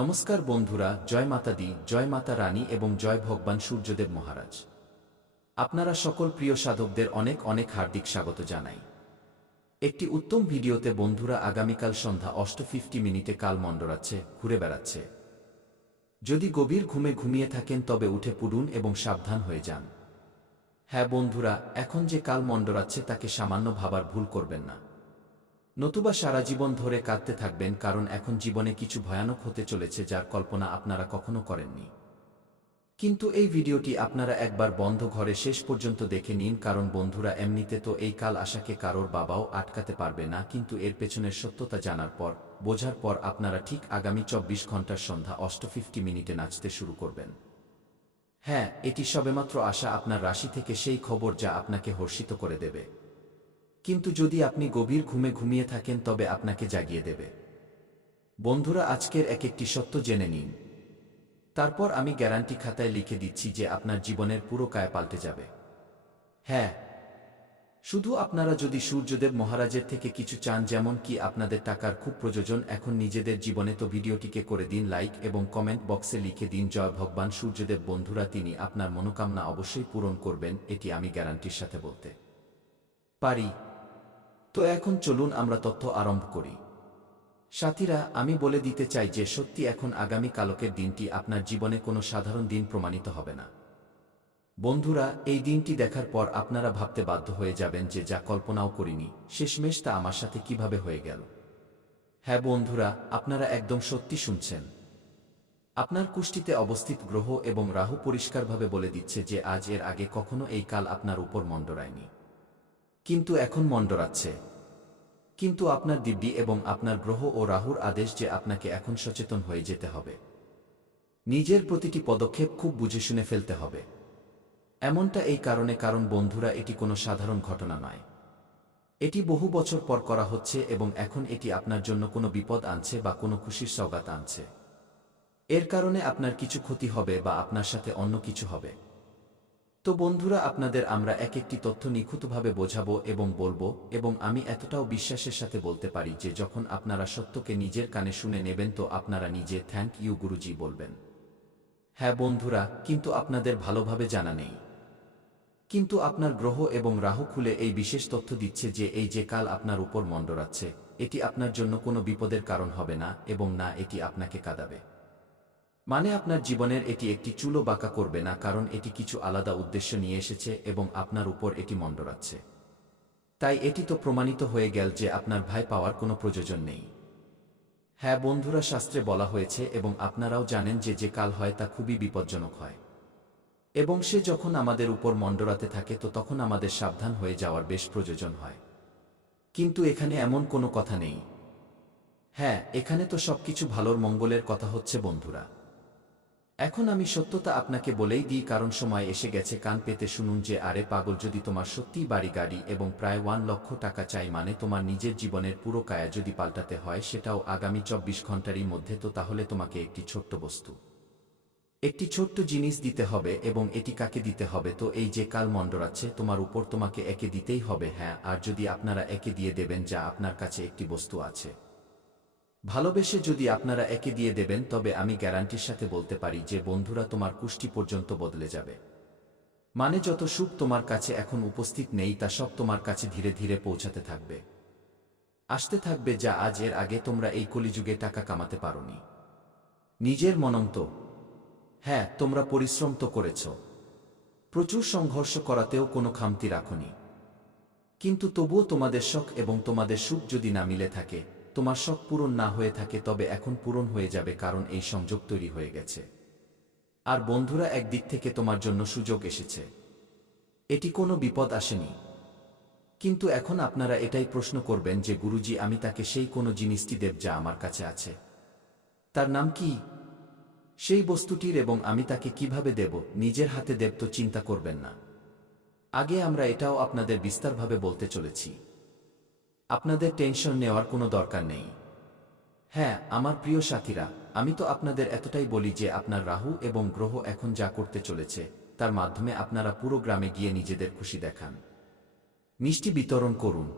নমস্কার বন্ধুরা, জয় মাতা দি, জয় মাতা রানী এবং জয় ভগবান সূর্যদেব মহারাজ। আপনারা সকল প্রিয় সাধকদের অনেক অনেক হার্দিক স্বাগত জানাই একটি উত্তম ভিডিওতে। বন্ধুরা, আগামীকাল সন্ধ্যা 8:50 কাল মণ্ডরাচ্ছে, ঘুরে বেড়াচ্ছে। যদি গভীর ঘুমে ঘুমিয়ে থাকেন তবে উঠে পড়ুন এবং সাবধান হয়ে যান। হ্যাঁ বন্ধুরা, এখন যে কাল মণ্ডরাচ্ছে তাকে সামান্য ভাবার ভুল করবেন না, নতুবা সারা জীবন ধরে কাঁদতে থাকবেন, কারণ এখন জীবনে কিছু ভয়ানক হতে চলেছে যার কল্পনা আপনারা কখনো করেননি। কিন্তু এই ভিডিওটি আপনারা একবার বন্ধ ঘরে শেষ পর্যন্ত দেখে নিন, কারণ বন্ধুরা, এমনিতে তো এই কাল আশাকে কারোর বাবাও আটকাতে পারবে না, কিন্তু এর পেছনের সত্যতা জানার পর, বোঝার পর আপনারা ঠিক আগামী 24 ঘন্টার সন্ধ্যা 8:50 নাচতে শুরু করবেন। হ্যাঁ, এটি সবেমাত্র আসা আপনার রাশি থেকে সেই খবর যা আপনাকে হর্ষিত করে দেবে। কিন্তু যদি আপনি গভীর ঘুমে ঘুমিয়ে থাকেন তবে আপনাকে জাগিয়ে দেবে। বন্ধুরা, আজকের এক একটি সত্য জেনে নিন, তারপর আমি গ্যারান্টি খাতায় লিখে দিচ্ছি যে আপনার জীবনের পুরো কায়া পাল্টে যাবে। হ্যাঁ, শুধু আপনারা যদি সূর্যদেব মহারাজের থেকে কিছু চান, যেমন কি আপনাদের টাকার খুব প্রয়োজন এখন নিজেদের জীবনে, তো ভিডিওটিকে করে দিন লাইক এবং কমেন্ট বক্সে লিখে দিন জয় ভগবান সূর্যদেব। বন্ধুরা, তিনি আপনার মনোকামনা অবশ্যই পূরণ করবেন, এটি আমি গ্যারান্টির সাথে বলতে পারি। তো এখন চলুন আমরা তথ্য আরম্ভ করি। সাথীরা, আমি বলে দিতে চাই যে সত্যি এখন আগামী কালকের দিনটি আপনার জীবনে কোনো সাধারণ দিন প্রমাণিত হবে না। বন্ধুরা, এই দিনটি দেখার পর আপনারা ভাবতে বাধ্য হয়ে যাবেন যে যা কল্পনাও করিনি শেষমেশ তা আমার সাথে কিভাবে হয়ে গেল। হ্যাঁ বন্ধুরা, আপনারা একদম সত্যি শুনছেন। আপনার কুষ্টিতে অবস্থিত গ্রহ এবং রাহু পরিষ্কারভাবে বলে দিচ্ছে যে আজ এর আগে কখনো এই কাল আপনার উপর মণ্ডরায়নি, কিন্তু এখন মণ্ডরাচ্ছে। কিন্তু আপনার দিব্যি এবং আপনার গ্রহ ও রাহুর আদেশ যে আপনাকে এখন সচেতন হয়ে যেতে হবে। নিজের প্রতিটি পদক্ষেপ খুব বুঝে শুনে ফেলতে হবে। এমনটা এই কারণে, কারণ বন্ধুরা, এটি কোনো সাধারণ ঘটনা নয়। এটি বহু বছর পর করা হচ্ছে এবং এখন এটি আপনার জন্য কোনো বিপদ আনছে বা কোনো খুশির সওগাত আনছে। এর কারণে আপনার কিছু ক্ষতি হবে বা আপনার সাথে অন্য কিছু হবে। তো বন্ধুরা, আপনাদের আমরা এক একটি তথ্য নিখুঁতভাবে বোঝাবো এবং বলবো, এবং আমি এতটাও বিশ্বাসের সাথে বলতে পারি যে যখন আপনারা সত্যকে নিজের কানে শুনে নেবেন তো আপনারা নিজে থ্যাংক ইউ গুরুজি বলবেন। হ্যাঁ বন্ধুরা, কিন্তু আপনাদের ভালোভাবে জানা নেই, কিন্তু আপনার গ্রহ এবং রাহু খুলে এই বিশেষ তথ্য দিচ্ছে যে এই যে কাল আপনার উপর মণ্ডরাচ্ছে, এটি আপনার জন্য কোনো বিপদের কারণ হবে না এবং না এটি আপনাকে কাঁদাবে। মানে আপনার জীবনের এটি একটি চুলও বাঁকা করবে না, কারণ এটি কিছু আলাদা উদ্দেশ্য নিয়ে এসেছে এবং আপনার উপর এটি মণ্ডরাচ্ছে। তাই এটি তো প্রমাণিত হয়ে গেল যে আপনার ভয় পাওয়ার কোনো প্রয়োজন নেই। হ্যাঁ বন্ধুরা, শাস্ত্রে বলা হয়েছে এবং আপনারাও জানেন যে যে কাল হয় তা খুবই বিপজ্জনক হয়, এবং সে যখন আমাদের উপর মণ্ডরাতে থাকে তো তখন আমাদের সাবধান হয়ে যাওয়ার বেশ প্রয়োজন হয়। কিন্তু এখানে এমন কোনো কথা নেই। হ্যাঁ, এখানে তো সবকিছু ভালোর মঙ্গলের কথা হচ্ছে বন্ধুরা। এখন আমি সত্যতা আপনাকে বলেই দিই, কারণ সময় এসে গেছে কান পেতে শুনুন যে আরে পাগল, যদি তোমার সত্যিই বাড়ি গাড়ি এবং প্রায় 1 লক্ষ টাকা চাই, মানে তোমার নিজের জীবনের পুরো কায়া যদি পাল্টাতে হয় সেটাও আগামী 24 ঘন্টারই মধ্যে, তো তাহলে তোমাকে একটি ছোট্ট বস্তু, একটি ছোট্ট জিনিস দিতে হবে। এবং এটি কাকে দিতে হবে? তো এই যে কাল মণ্ডরাচ্ছে তোমার উপর, তোমাকে একে দিতেই হবে। হ্যাঁ, আর যদি আপনারা একে দিয়ে দেবেন যা আপনার কাছে একটি বস্তু আছে, ভালোবেসে যদি আপনারা একে দিয়ে দেবেন, তবে আমি গ্যারান্টির সাথে বলতে পারি যে বন্ধুরা, তোমার কুষ্টি পর্যন্ত বদলে যাবে। মানে যত সুখ তোমার কাছে এখন উপস্থিত নেই তা সব তোমার কাছে ধীরে ধীরে পৌঁছাতে থাকবে, আসতে থাকবে, যা আজ এর আগে তোমরা এই কলিযুগে টাকা কামাতে পারোনি। নিজের মনন্ত, হ্যাঁ তোমরা পরিশ্রম তো করেছ, প্রচুর সংঘর্ষ করাতেও কোনো খামতি রাখনি, কিন্তু তবুও তোমাদের শখ এবং তোমাদের সুখ যদি না মিলে থাকে, তোমার শখ পূরণ না হয়ে থাকে, তবে এখন পূরণ হয়ে যাবে, কারণ এই সংযোগ তৈরি হয়ে গেছে। আর বন্ধুরা, একদিক থেকে তোমার জন্য সুযোগ এসেছে, এটি কোনো বিপদ আসেনি। কিন্তু এখন আপনারা এটাই প্রশ্ন করবেন যে গুরুজি, আমি তাকে সেই কোনো জিনিসটি দেব যা আমার কাছে আছে, তার নাম কি সেই বস্তুটির, এবং আমি তাকে কিভাবে দেব? নিজের হাতে দেব তো চিন্তা করবেন না। আগে আমরা এটাও আপনাদের বিস্তারভাবে বলতে চলেছি, আপনাদের টেনশন নেওয়ার কোনো দরকার নেই। হ্যাঁ আমার প্রিয় সাথীরা, আমি তো আপনাদের এতটাই বলি যে আপনার রাহু এবং গ্রহ এখন যা করতে চলেছে তার মাধ্যমে আপনারা পুরো গ্রামে গিয়ে নিজেদের খুশি দেখান, মিষ্টি বিতরণ করুন,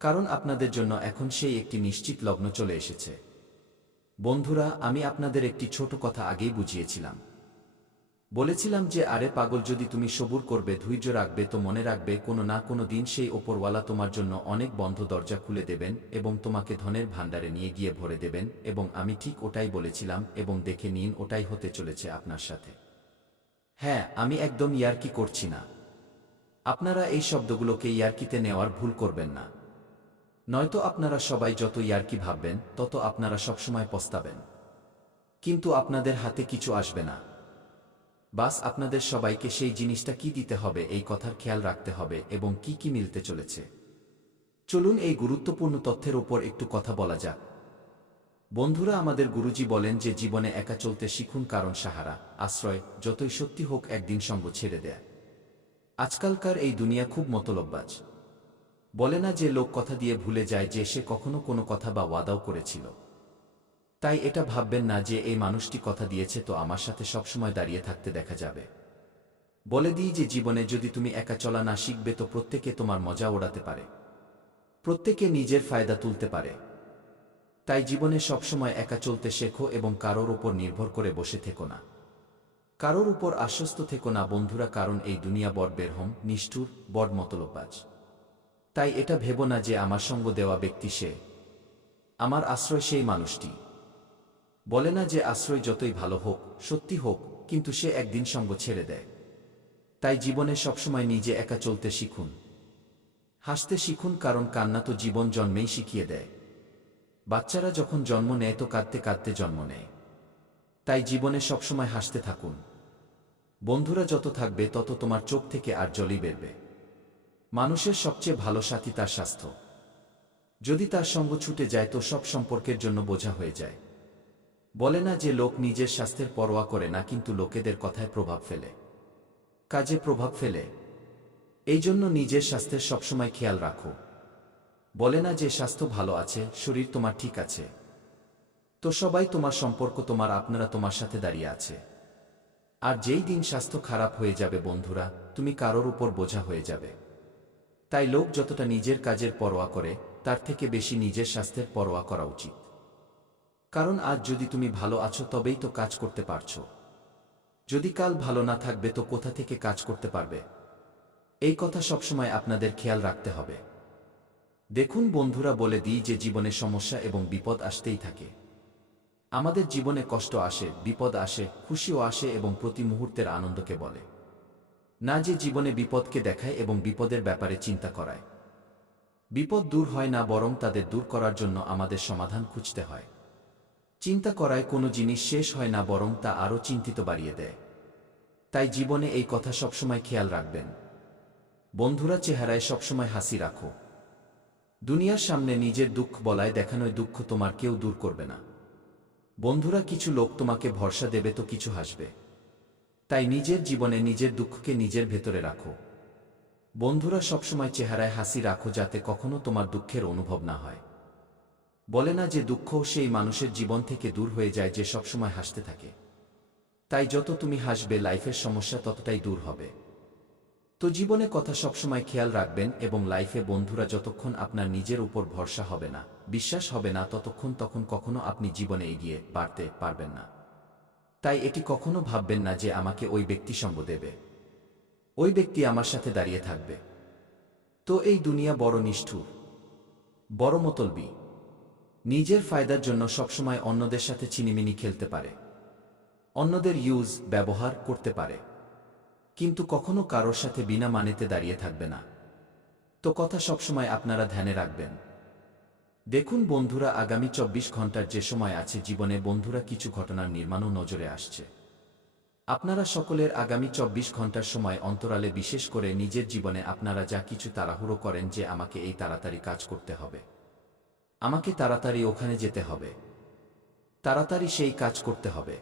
কারণ আপনাদের জন্য এখন সেই একটি নিশ্চিত লগ্ন চলে এসেছে। বন্ধুরা, আমি আপনাদের একটি ছোট কথা আগেই বুঝিয়েছিলাম। বলেছিলাম যে আরে পাগল, যদি তুমি সবুর করবে, ধৈর্য রাখবে, তো মনে রাখবে কোনো না কোনো দিন সেই ওপরওয়ালা তোমার জন্য অনেক বন্ধ দরজা খুলে দেবেন এবং তোমাকে ধনের ভাণ্ডারে নিয়ে গিয়ে ভরে দেবেন। এবং আমি ঠিক ওটাই বলেছিলাম, এবং দেখে নিন ওটাই হতে চলেছে আপনার সাথে। হ্যাঁ, আমি একদম ইয়ার্কি করছি না। আপনারা এই শব্দগুলোকে ইয়ার্কিতে নেওয়ার ভুল করবেন না। নয়তো আপনারা সবাই যত ইয়ার্কি ভাববেন তত আপনারা সবসময় পস্তাবেন, কিন্তু আপনাদের হাতে কিছু আসবে না। বাস আপনাদের সবাইকে সেই জিনিসটা কি দিতে হবে এই কথার খেয়াল রাখতে হবে এবং কি কি মিলতে চলেছে। চলুন এই গুরুত্বপূর্ণ তথ্যের ওপর একটু কথা বলা যাক। বন্ধুরা, আমাদের গুরুজি বলেন যে জীবনে একা চলতে শিখুন, কারণ সাহারা, আশ্রয় যতই সত্যি হোক একদিন সঙ্গ ছেড়ে দেয়। আজকালকার এই দুনিয়া খুব মতলববাজ। বলে না যে লোক কথা দিয়ে ভুলে যায় যে সে কখনো কোনো কথা বা ওয়াদাও করেছিল। তাই এটা ভাববেন না যে এই মানুষটি কথা দিয়েছে তো আমার সাথে সবসময় দাঁড়িয়ে থাকতে দেখা যাবে। বলে দিই যে জীবনে যদি তুমি একা চলা না শিখবে তো প্রত্যেকে তোমার মজা ওড়াতে পারে, প্রত্যেকে নিজের ফায়দা তুলতে পারে। তাই জীবনে সবসময় একা চলতে শেখো এবং কারোর উপর নির্ভর করে বসে থেকো না, কারোর উপর আশ্বস্ত থেকো না বন্ধুরা, কারণ এই দুনিয়া বড় বেরহম, নিষ্ঠুর, বড় মতলববাজ। তাই এটা ভেবো না যে আমার সঙ্গ দেওয়া ব্যক্তি সে, আমার আশ্রয় সেই মানুষটি। বলে না যে আশ্রয় যতই ভালো হোক, সত্যি হোক, কিন্তু সে একদিন সঙ্গ ছেড়ে দেয়। তাই জীবনে সবসময় নিজে একা চলতে শিখুন, হাসতে শিখুন, কারণ কান্না তো জীবন জন্মেই শিখিয়ে দেয়। বাচ্চারা যখন জন্ম নেয় তো কাঁদতে কাঁদতে জন্ম নেয়। তাই জীবনে সবসময় হাসতে থাকুন। বন্ধুরা যত থাকবে তত তোমার চোখ থেকে আর জলই বেরবে। মানুষের সবচেয়ে ভালো সাথী তার স্বাস্থ্য। যদি তার সঙ্গ ছুটে যায় তো সব সম্পর্কের জন্য বোঝা হয়ে যায়। বলে না যে লোক নিজের স্বাস্থ্যের পরোয়া করে না, কিন্তু লোকেদের কথায় প্রভাব ফেলে, কাজে প্রভাব ফেলে। এই জন্য নিজের স্বাস্থ্যের সবসময় খেয়াল রাখো। বলে না যে স্বাস্থ্য ভালো আছে, শরীর তোমার ঠিক আছে, তো সবাই তোমার সম্পর্ক তোমার আপনারা তোমার সাথে দাঁড়িয়ে আছে। আর যেই দিন স্বাস্থ্য খারাপ হয়ে যাবে বন্ধুরা, তুমি কারোর উপর বোঝা হয়ে যাবে। তাই লোক যতটা নিজের কাজের পরোয়া করে তার থেকে বেশি নিজের স্বাস্থ্যের পরোয়া করা উচিত। কারণ আজ যদি তুমি ভালো আছো তবেই তো কাজ করতে পারছো। যদি কাল ভালো না থাকবে তো কোথা থেকে কাজ করতে পারবে? এই কথা সবসময় আপনাদের খেয়াল রাখতে হবে। দেখুন বন্ধুরা, বলে দিই যে জীবনে সমস্যা এবং বিপদ আসতেই থাকে। আমাদের জীবনে কষ্ট আসে, বিপদ আসে, খুশিও আসে এবং প্রতি মুহূর্তের আনন্দকে বলে না যে জীবনে বিপদকে দেখায় এবং বিপদের ব্যাপারে চিন্তা করায়। বিপদ দূর হয় না, বরং তাদের দূর করার জন্য আমাদের সমাধান খুঁজতে হয়। চিন্তা করায় কোনো জিনিস শেষ হয় না, বরং তা আরও চিন্তিত বাড়িয়ে দেয়। তাই জীবনে এই কথা সবসময় খেয়াল রাখবেন। বন্ধুরা, চেহারায় সবসময় হাসি রাখো। দুনিয়ার সামনে নিজের দুঃখ বলায় দেখানোয় দুঃখ তোমার কেউ দূর করবে না। বন্ধুরা, কিছু লোক তোমাকে ভরসা দেবে তো কিছু হাসবে। তাই নিজের জীবনে নিজের দুঃখকে নিজের ভেতরে রাখো। বন্ধুরা, সবসময় চেহারায় হাসি রাখো যাতে কখনো তোমার দুঃখের অনুভব না হয়। বলে না যে দুঃখও সেই মানুষের জীবন থেকে দূর হয়ে যায় যে সবসময় হাসতে থাকে। তাই যত তুমি হাসবে লাইফের সমস্যা ততটাই দূর হবে। তো জীবনে কথা সবসময় খেয়াল রাখবেন এবং লাইফে বন্ধুরা যতক্ষণ আপনার নিজের উপর ভরসা হবে না, বিশ্বাস হবে না, তখন কখনো আপনি জীবনে এগিয়ে বাড়তে পারবেন না। তাই এটি কখনো ভাববেন না যে আমাকে ওই ব্যক্তি সঙ্গ দেবে, ওই ব্যক্তি আমার সাথে দাঁড়িয়ে থাকবে। তো এই দুনিয়া বড় নিষ্ঠুর, বড় মতলবি। নিজের ফায়দার জন্য সবসময় অন্যদের সাথে চিনিমিনি খেলতে পারে, অন্যদের ব্যবহার করতে পারে, কিন্তু কখনো কারোর সাথে বিনা মানেতে দাঁড়িয়ে থাকবে না। তো কথা সবসময় আপনারা ধ্যানে রাখবেন। দেখুন বন্ধুরা, আগামী 24 ঘন্টার যে সময় আছে জীবনে বন্ধুরা কিছু ঘটনার নির্মাণও নজরে আসছে। আপনারা সকলের আগামী 24 ঘন্টার সময় অন্তরালে বিশেষ করে নিজের জীবনে আপনারা যা কিছু তাড়াহুড়ো করেন যে আমাকে এই তাড়াতাড়ি কাজ করতে হবে, আমাকে তাড়াতাড়ি ওখানে যেতে হবে, তাড়াতাড়ি সেই কাজ করতে হবে।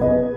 নমস্কার।